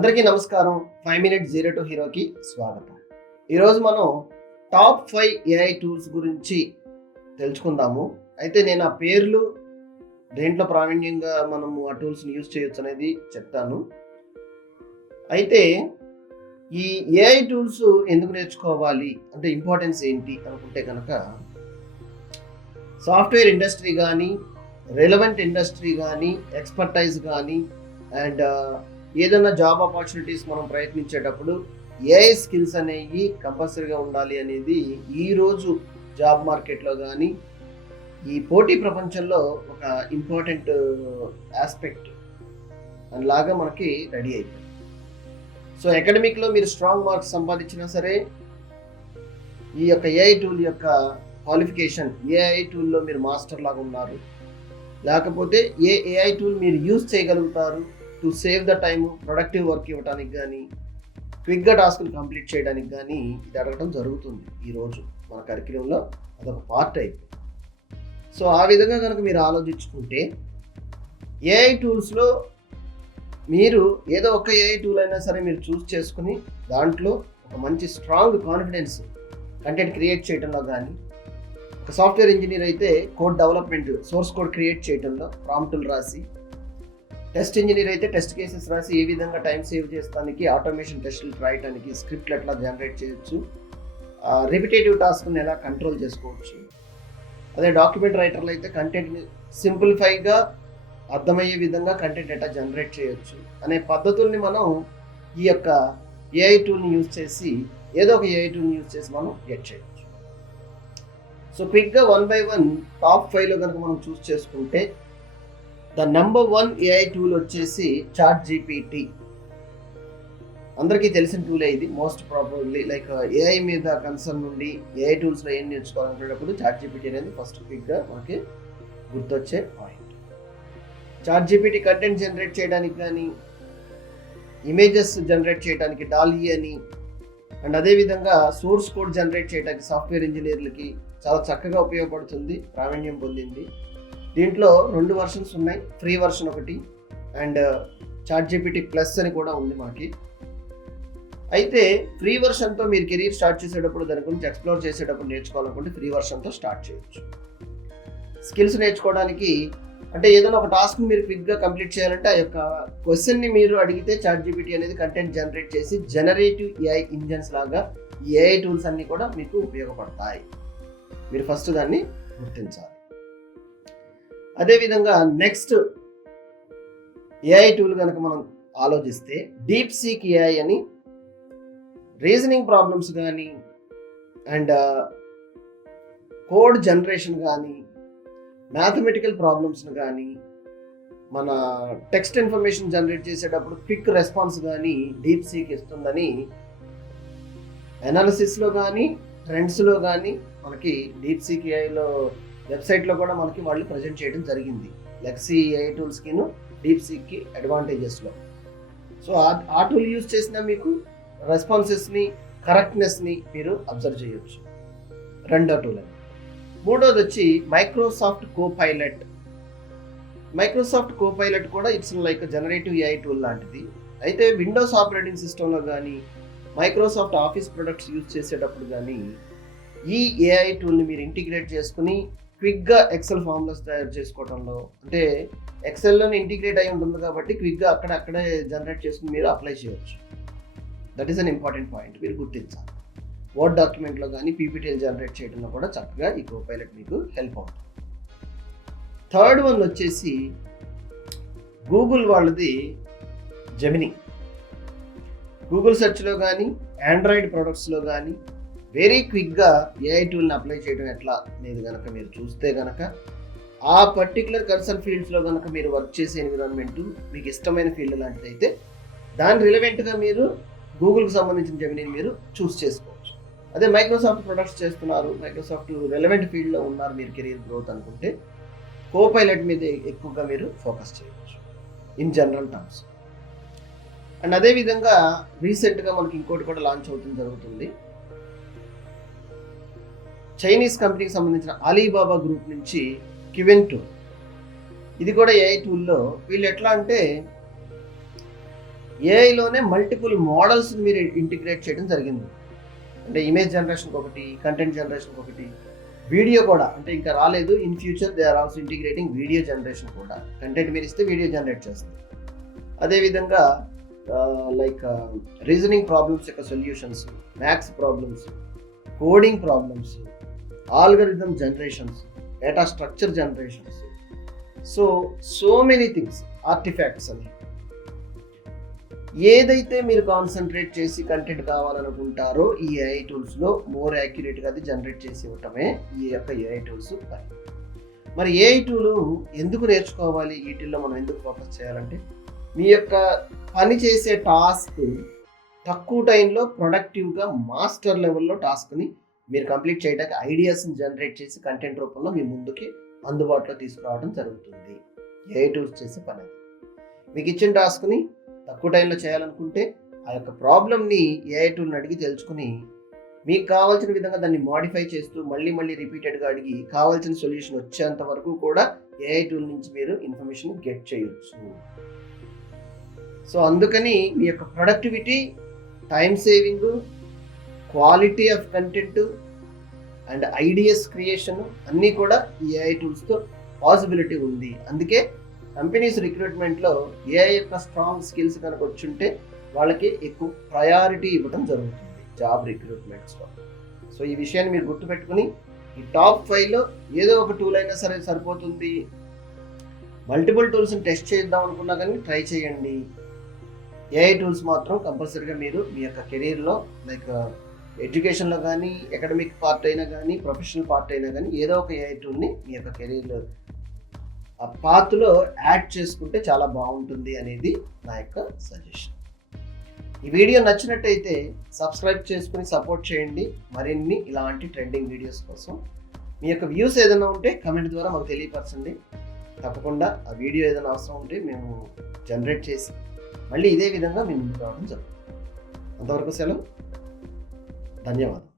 అందరికీ నమస్కారం. Five minute zero to హీరోకి స్వాగతం. ఈరోజు మనం టాప్ ఫైవ్ ఏఐ టూల్స్ గురించి తెలుసుకుందాము. అయితే నేను ఆ పేర్లు దేంట్లో ప్రావీణ్యంగా మనము ఆ టూల్స్ని యూజ్ చేయొచ్చు అనేది చెప్తాను. అయితే ఈ ఏఐ టూల్స్ ఎందుకు నేర్చుకోవాలి? అంటే ఇంపార్టెన్స్ ఏంటి అనుకుంటే కనుక సాఫ్ట్వేర్ ఇండస్ట్రీ కానీ రెలవెంట్ ఇండస్ట్రీ కానీ ఎక్స్పర్టైజ్ కానీ అండ్ ఏదైనా జాబ్ ఆపర్చునిటీస్ మనం ప్రయత్నించేటప్పుడు ఏఐ స్కిల్స్ అనేవి కంపల్సరీగా ఉండాలి అనేది ఈరోజు జాబ్ మార్కెట్లో కానీ ఈ పోటీ ప్రపంచంలో ఒక ఇంపార్టెంట్ ఆస్పెక్ట్ లాగా మనకి రెడీ అయిపోయింది. సో అకాడమిక్లో మీరు స్ట్రాంగ్ మార్క్స్ సంపాదించినా సరే ఈ యొక్క ఏఐ టూల్ యొక్క క్వాలిఫికేషన్ ఏఐ టూల్లో మీరు మాస్టర్ లాగా ఉన్నారు. లేకపోతే ఏ ఏఐ టూల్ మీరు యూజ్ చేయగలుగుతారు? To save the time productive work ఇవ్వడానికి కానీ క్విక్గా టాస్క్ని కంప్లీట్ చేయడానికి కానీ ఇది అడగడం జరుగుతుంది ఈరోజు మన కరిక్యులంలో అదొక పార్ట్ అయిపోయింది. సో ఆ విధంగా కనుక మీరు ఆలోచించుకుంటే ఏఐ టూల్స్లో మీరు ఏదో ఒక ఏఐ టూల్ అయినా సరే మీరు చూస్ చేసుకుని దాంట్లో ఒక మంచి స్ట్రాంగ్ కాన్ఫిడెన్స్ కంటెంట్ క్రియేట్ చేయడంలో కానీ ఒక సాఫ్ట్వేర్ ఇంజనీర్ అయితే code development source code create చేయడంలో ప్రాంప్టులు రాసి టెస్ట్ ఇంజనీర్ అయితే టెస్ట్ కేసెస్ రాసి ఏ విధంగా టైం సేవ్ చేస్తానికి ఆటోమేషన్ టెస్టులు రాయడానికి స్క్రిప్ట్లు ఎట్లా జనరేట్ చేయొచ్చు రిపిటేటివ్ టాస్క్ని ఎలా కంట్రోల్ చేసుకోవచ్చు. అదే డాక్యుమెంట్ రైటర్లు అయితే కంటెంట్ని సింప్లిఫైగా అర్థమయ్యే విధంగా కంటెంట్ ఎట్లా జనరేట్ చేయొచ్చు అనే పద్ధతుల్ని మనం ఈ యొక్క ఏఐ టూల్ని యూజ్ చేసి ఏదో ఒక ఏఐ టూల్ని యూజ్ చేసి మనం గెట్ చేయొచ్చు. సో క్విక్గా వన్ బై వన్ టాప్ ఫైవ్లో కనుక మనం చూస్ చేసుకుంటే the number one AI tool వచ్చేసి చాట్ జీపీటీ. అందరికీ తెలిసిన టూలే ఇది. మోస్ట్ ప్రాబబ్లీ లైక్ ఏఐ మీద కన్సర్న్ నుండి ఏఐ టూల్స్లో ఏం నేర్చుకోవాలనుకునేటప్పుడు చాట్ జీపీటీ అనేది ఫస్ట్ క్విక్గా మనకి గుర్తొచ్చే point Chat GPT content generate చేయడానికి కానీ ఇమేజెస్ జనరేట్ చేయడానికి డాలీ అని అండ్ అదేవిధంగా సోర్స్ కోడ్ జనరేట్ చేయడానికి సాఫ్ట్వేర్ ఇంజనీర్లకి చాలా చక్కగా ఉపయోగపడుతుంది ప్రావీణ్యం పొందింది. దీంట్లో రెండు వర్షన్స్ ఉన్నాయి ఫ్రీ వర్షన్ ఒకటి అండ్ చాట్ జీపీటీ ప్లస్ అని కూడా ఉంది మనకి అయితే ఫ్రీ వర్షన్తో మీరు కెరీర్ స్టార్ట్ చేసేటప్పుడు దాని గురించి ఎక్స్ప్లోర్ చేసేటప్పుడు నేర్చుకోవాలనుకుంటే ఫ్రీ వర్షన్తో స్టార్ట్ చేయొచ్చు. స్కిల్స్ నేర్చుకోవడానికి అంటే ఏదైనా ఒక టాస్క్ మీరు క్విక్గా కంప్లీట్ చేయాలంటే ఆ యొక్క క్వశ్చన్ని మీరు అడిగితే చాట్ జీపీటీ అనేది కంటెంట్ జనరేట్ చేసి జనరేటివ్ ఏఐ ఇంజన్స్ లాగా ఏఐ టూల్స్ అన్నీ కూడా మీకు ఉపయోగపడతాయి. మీరు ఫస్ట్ దాన్ని గుర్తించాలి. అదేవిధంగా నెక్స్ట్ ఏఐ టూల్ కనుక మనం ఆలోచిస్తే డీప్ సీక్ ఏఐ అని రీజనింగ్ ప్రాబ్లమ్స్ కానీ అండ్ కోడ్ జనరేషన్ కానీ మ్యాథమెటికల్ ప్రాబ్లమ్స్ని కానీ మన టెక్స్ట్ ఇన్ఫర్మేషన్ జనరేట్ చేసేటప్పుడు క్విక్ రెస్పాన్స్ కానీ డీప్ సీక్ ఇస్తుందని అనాలిసిస్లో కానీ ట్రెండ్స్లో కానీ మనకి డీప్ సీక్ ఏఐలో వెబ్సైట్లో కూడా మనకి వాళ్ళు ప్రజెంట్ చేయడం జరిగింది. లెక్సీ ఏఐ టూల్స్కిను డీప్ సీక్కి అడ్వాంటేజెస్లో సో ఆ టూల్ యూజ్ చేసినా మీకు రెస్పాన్సెస్ని కరెక్ట్నెస్ని మీరు అబ్జర్వ్ చేయొచ్చు. రెండో టూల్ అని మూడోది వచ్చి Microsoft Copilot Microsoft Copilot కూడా it's like generative AI tool లాంటిది. అయితే విండోస్ ఆపరేటింగ్ సిస్టంలో కానీ మైక్రోసాఫ్ట్ ఆఫీస్ ప్రొడక్ట్స్ యూజ్ చేసేటప్పుడు కానీ ఈ ఏఐ టూల్ని మీరు ఇంటిగ్రేట్ చేసుకుని క్విక్గా ఎక్సెల్ ఫార్ములాస్ తయారు చేసుకోవడంలో అంటే ఎక్సెల్లోనే ఇంటిగ్రేట్ అయి ఉంటుంది కాబట్టి క్విక్గా అక్కడ అక్కడే జనరేట్ చేసుకుని మీరు అప్లై చేయవచ్చు that is an important point మీరు గుర్తించాలి. వర్డ్ డాక్యుమెంట్లో కానీ పీపీటీఎల్ జనరేట్ చేయడంలో కూడా చక్కగా ఈ కోపైలట్ మీకు హెల్ప్ అవుతుంది. థర్డ్ వన్ వచ్చేసి గూగుల్ వాళ్ళది జెమిని గూగుల్ సెర్చ్లో కానీ ఆండ్రాయిడ్ ప్రొడక్ట్స్లో కానీ వెరీ క్విక్గా ఏఐ టూల్ని అప్లై చేయడం ఎట్లా అనేది కనుక మీరు చూస్తే కనుక ఆ పర్టికులర్ కన్సర్న్ ఫీల్డ్స్లో కనుక మీరు వర్క్ చేసే ఎన్విరాన్మెంట్ మీకు ఇష్టమైన ఫీల్డ్ లాంటిది అయితే దాని రిలవెంట్గా మీరు గూగుల్కి సంబంధించిన జమినీని మీరు చూస్ చేసుకోవచ్చు. అదే మైక్రోసాఫ్ట్ ప్రొడక్ట్స్ చేస్తున్నారు మైక్రోసాఫ్ట్ రెలవెంట్ ఫీల్డ్లో ఉన్నారు మీరు కెరీర్ గ్రోత్ అనుకుంటే కో పైలట్ మీద ఎక్కువగా మీరు ఫోకస్ చేయవచ్చు ఇన్ జనరల్ టర్మ్స్ అండ్ అదేవిధంగా రీసెంట్గా మనకి ఇంకోటి కూడా లాంచ్ అవుతుంది జరుగుతుంది. చైనీస్ కంపెనీకి సంబంధించిన అలీబాబా గ్రూప్ నుంచి కివెన్ టూల్ ఇది కూడా ఏఐ టూల్లో వీళ్ళు ఎట్లా అంటే ఏఐలోనే మల్టిపుల్ మోడల్స్ మీరు ఇంటిగ్రేట్ చేయడం జరిగింది. అంటే ఇమేజ్ జనరేషన్కి ఒకటి కంటెంట్ జనరేషన్ ఒకటి వీడియో కూడా. అంటే ఇంకా రాలేదు. In future they are also integrating video generation కూడా. కంటెంట్ మీరు ఇస్తే వీడియో జనరేట్ చేస్తుంది అదేవిధంగా లైక్ రీజనింగ్ ప్రాబ్లమ్స్ యొక్క solutions maths problems coding problems algorithm generations data structure generations so so many things artifacts అని. ఏదైతే మీరు కాన్సన్ట్రేట్ చేసి కంటెంట్ కావాలనుకుంటారో ఈ ఏఐ టూల్స్లో మోర్ యాక్యురేట్గా అది జనరేట్ చేసి ఇవ్వటమే ఈ యొక్క ఏఐ టూల్స్ పని. మరి ఏఐ టూలు ఎందుకు నేర్చుకోవాలి? వీటిల్లో మనం ఎందుకు ఫోకస్ చేయాలంటే మీ యొక్క పని చేసే టాస్క్ తక్కువ టైంలో ప్రొడక్టివ్గా మాస్టర్ లెవెల్లో టాస్క్ని మీరు కంప్లీట్ చేయడానికి ఐడియాస్ని జనరేట్ చేసి కంటెంట్ రూపంలో మీ ముందుకి అందుబాటులో తీసుకురావడం జరుగుతుంది. ఏఐ టూల్స్ చేసే పని అది. మీకు ఇచ్చిన టాస్క్ని తక్కువ టైంలో చేయాలనుకుంటే ఆ యొక్క ప్రాబ్లమ్ని ఏఐ టూల్ని అడిగి తెలుసుకుని మీకు కావాల్సిన విధంగా దాన్ని మాడిఫై చేస్తూ మళ్ళీ మళ్ళీ రిపీటెడ్గా అడిగి కావాల్సిన సొల్యూషన్ వచ్చేంత వరకు కూడా ఏఐ టూల్ నుంచి మీరు ఇన్ఫర్మేషన్ గెట్ చేయొచ్చు. సో అందుకని మీ యొక్క productivity time saving quality of content and ideas creation అన్నీ కూడా ఈ ఏఐ టూల్స్తో పాసిబిలిటీ ఉంది. అందుకే కంపెనీస్ రిక్రూట్మెంట్లో ఏఐ యొక్క స్ట్రాంగ్ స్కిల్స్ కనుక వచ్చుంటే వాళ్ళకి ఎక్కువ ప్రయారిటీ ఇవ్వడం జరుగుతుంది జాబ్ రిక్రూట్మెంట్స్లో సో ఈ విషయాన్ని మీరు గుర్తుపెట్టుకుని ఈ టాప్ ఫైవ్లో ఏదో ఒక టూల్ అయినా సరే సరిపోతుంది. మల్టిపుల్ టూల్స్ని టెస్ట్ చేద్దాం అనుకున్నా కానీ ట్రై చేయండి. ఏఐ టూల్స్ మాత్రం కంపల్సరీగా మీరు మీ యొక్క కెరీర్లో లైక్ ఎడ్యుకేషన్లో కానీ అకాడమిక్ పార్ట్ అయినా కానీ ప్రొఫెషనల్ పార్ట్ అయినా కానీ ఏదో ఒక ఏఐ టూల్ని మీ యొక్క కెరీర్లో ఆ పాత్లో యాడ్ చేసుకుంటే చాలా బాగుంటుంది అనేది నా యొక్క సజెషన్. ఈ వీడియో నచ్చినట్టయితే సబ్స్క్రైబ్ చేసుకుని సపోర్ట్ చేయండి. మరిన్ని ఇలాంటి ట్రెండింగ్ వీడియోస్ కోసం మీ యొక్క వ్యూస్ ఏదైనా ఉంటే కమెంట్ ద్వారా మాకు తెలియపరచండి. తప్పకుండా ఆ వీడియో ఏదైనా అవసరం ఉంటే మేము జనరేట్ చేసి మళ్ళీ ఇదే విధంగా మేము ముందుకు రావడం జరుగుతుంది. అంతవరకు సెలవు. ధన్యవాదాలు.